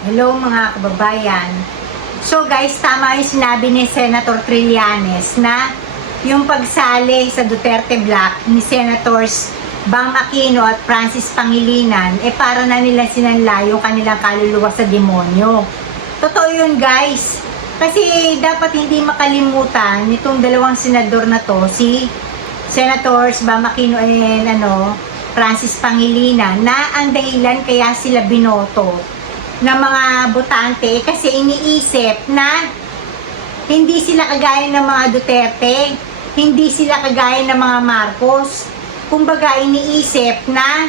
Hello mga kababayan. So guys, tama yung sinabi ni Senator Trillanes na yung pagsali sa Duterte Black ni Senators Bam Aquino at Francis Pangilinan, eh para na nila sinanla yung kanilang kaluluwa sa demonyo. Totoo yun guys. Kasi dapat hindi makalimutan nitong dalawang senador na to, si Senators Bam Aquino and ano, Francis Pangilinan, na ang dahilan kaya sila binoto ng mga botante kasi iniisip na hindi sila kagaya ng mga Duterte, hindi sila kagaya ng mga Marcos. Kumbaga, iniisip na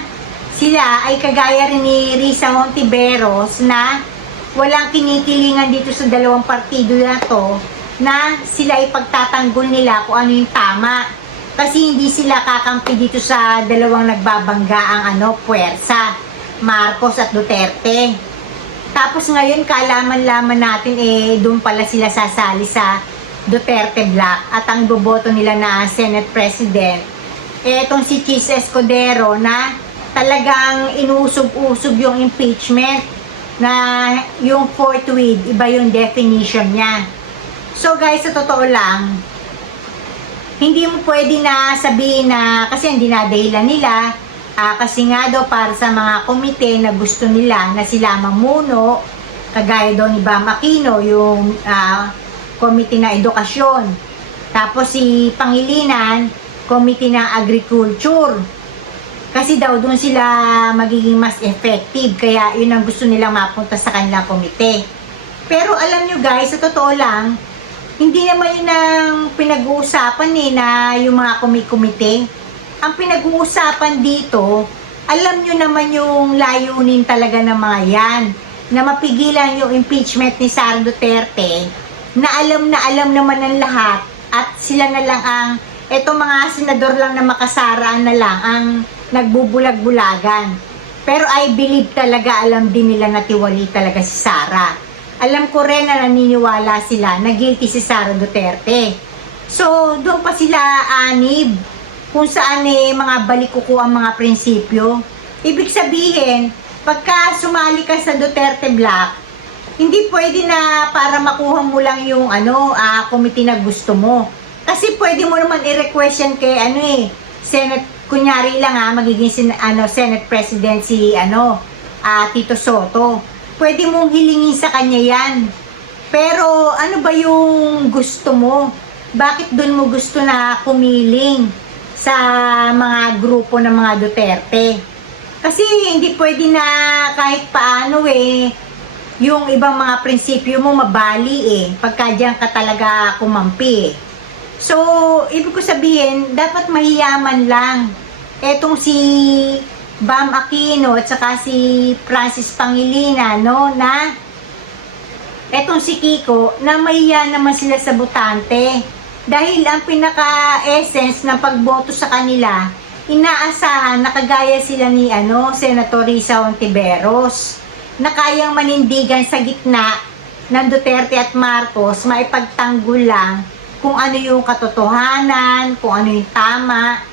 sila ay kagaya rin ni Risa Montiveros na walang kinikilingan dito sa dalawang partido na to na sila ay pagtatanggol nila kung ano yung tama. Kasi hindi sila kakampi dito sa dalawang nagbabangga ang ano, puwersa, Marcos at Duterte. Tapos ngayon, kalaman-laman natin eh, doon pala sila sasali sa Duterte Black at ang boboto nila na Senate President. Eh, itong si Chis Escudero na talagang inusog-usog yung impeachment na yung forthwith, iba yung definition niya. So guys, sa totoo lang, hindi mo pwede na sabihin na kasi hindi na dahilan nila ah, kasi nga daw para sa mga komite na gusto nila na sila mamuno kagaya daw ni Bam Aquino yung ah, komite na edukasyon. Tapos si Pangilinan komite ng agriculture. Kasi daw doon sila magiging mas effective kaya yun ang gusto nilang mapunta sa kanilang komite. Pero alam nyo guys sa totoo lang hindi naman yun ang pinag-uusapan eh na yung mga kumikomite. Ang pinag-uusapan dito, alam nyo naman yung layunin talaga ng mga yan na mapigilan yung impeachment ni Sara Duterte na alam na alam naman ng lahat at sila na lang ang eto mga senador lang na makasaraan na lang ang nagbubulag-bulagan. Pero I believe talaga alam din nila na tiwali talaga si Sara alam ko rin na naniniwala sila na guilty si Sara Duterte. So, doon pa sila anib kung saan eh mga balikuko ang mga prinsipyo. Ibig sabihin, pagka sumali ka sa Duterte Black, hindi pwede na para makuha mo lang yung ano, ah, committee na gusto mo. Kasi pwede mo naman i-request yan kay ano eh, Senate, kunyari lang ah, magiging sin, ano, Senate President si ano, ah, Tito Soto pwede mong hilingin sa kanya yan. Pero ano ba yung gusto mo? Bakit doon mo gusto na kumiling sa mga grupo ng mga Duterte? Kasi hindi pwede na kahit paano eh, yung ibang mga prinsipyo mo mabali eh, pagka diyan ka talaga kumampi eh. So, ibig ko sabihin, dapat mahiyaman lang. Etong si Bam Aquino at saka si Francis Pangilinan, no, na etong si Kiko, na mahiya naman sila sa butante. Dahil ang pinaka-essence ng pagboto sa kanila, inaasahan na kagaya sila ni ano, Senator Risa Ontiveros, na kayang manindigan sa gitna ng Duterte at Marcos, maipagtanggol lang kung ano yung katotohanan, kung ano yung tama,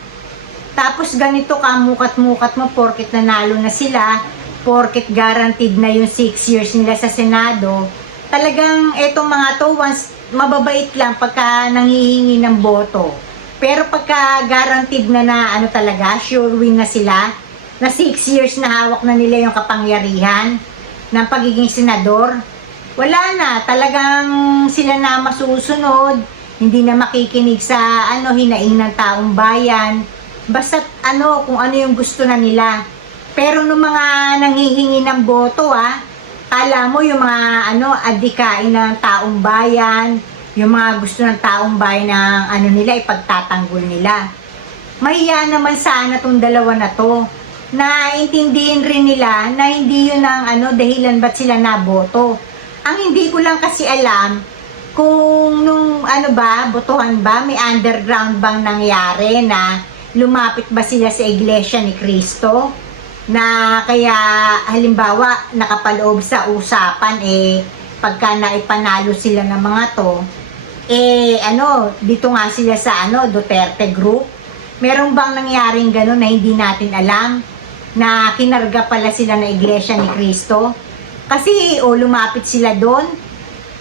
tapos ganito ka mukat-mukat mo porket nanalo na sila, porket guaranteed na yung 6 years nila sa Senado. Talagang etong mga to once mababait lang pagka nangihingi ng boto. Pero pagka guaranteed na na ano talaga, sure win na sila, na 6 years na hawak na nila yung kapangyarihan ng pagiging senador, wala na, talagang sila na masusunod, hindi na makikinig sa ano hinaing ng taong bayan, Basta ano, kung ano yung gusto na nila. Pero nung mga nanghihingi ng boto ah, kala mo yung mga ano, adikain ng taong bayan, yung mga gusto ng taong bayan ng ano nila, ipagtatanggol nila. Mahiya naman sana tong dalawa na to na intindihin rin nila na hindi yun ang ano, dahilan ba't sila naboto. Ang hindi ko lang kasi alam kung nung ano ba, botohan ba, may underground bang nangyari na lumapit ba sila sa iglesia ni Kristo na kaya halimbawa nakapaloob sa usapan eh pagka naipanalo sila ng mga to eh ano dito nga sila sa ano Duterte group meron bang nangyaring gano'n na hindi natin alam na kinarga pala sila ng iglesia ni Kristo Kasi o lumapit sila doon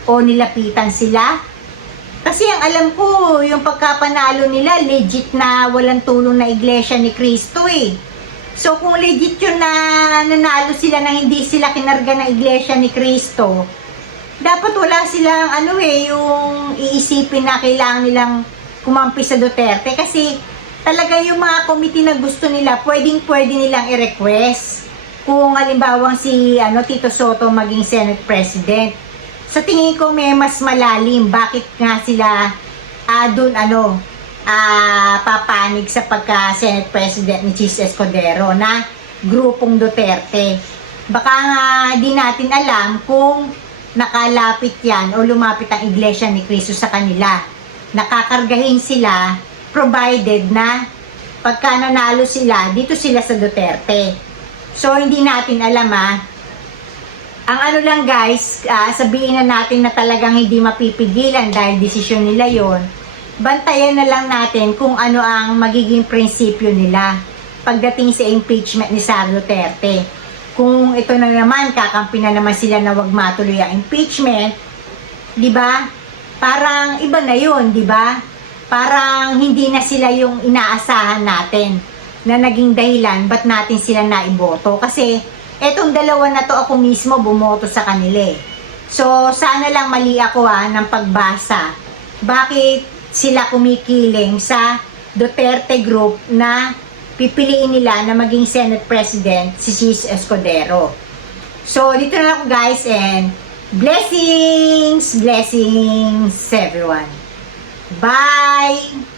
o nilapitan sila. Kasi ang alam ko, yung pagkapanalo nila, legit na walang tulong na iglesia ni Kristo eh. So kung legit yun na nanalo sila na hindi sila kinarga ng iglesia ni Kristo, dapat wala silang ano eh, yung iisipin na kailangan nilang kumampi sa Duterte kasi talaga yung mga committee na gusto nila, pwedeng pwede nilang i-request kung halimbawa si ano Tito Soto maging Senate President. Sa tingin ko may mas malalim bakit nga sila ah doon ano ah papanig sa pagka Senate President ni Chis Escudero na grupong Duterte. Baka nga di natin alam kung nakalapit yan o lumapit ang iglesia ni Cristo sa kanila. Nakakargahin sila provided na pagka nanalo sila, dito sila sa Duterte. So, hindi natin alam ah. Ang ano lang guys, ah, sabihin na natin na talagang hindi mapipigilan dahil desisyon nila yon. Bantayan na lang natin kung ano ang magiging prinsipyo nila pagdating sa impeachment ni Sara Duterte. Kung ito na naman, kakampi na naman sila na wag matuloy ang impeachment, di ba? Parang iba na yun, di ba? Parang hindi na sila yung inaasahan natin na naging dahilan ba't natin sila naiboto. Kasi etong dalawa na to ako mismo bumoto sa kanila eh. So sana lang mali ako ah ng pagbasa. Bakit sila kumikiling sa Duterte Group na pipiliin nila na maging Senate President si Cis Escudero. So dito na ako guys and blessings, blessings everyone. Bye!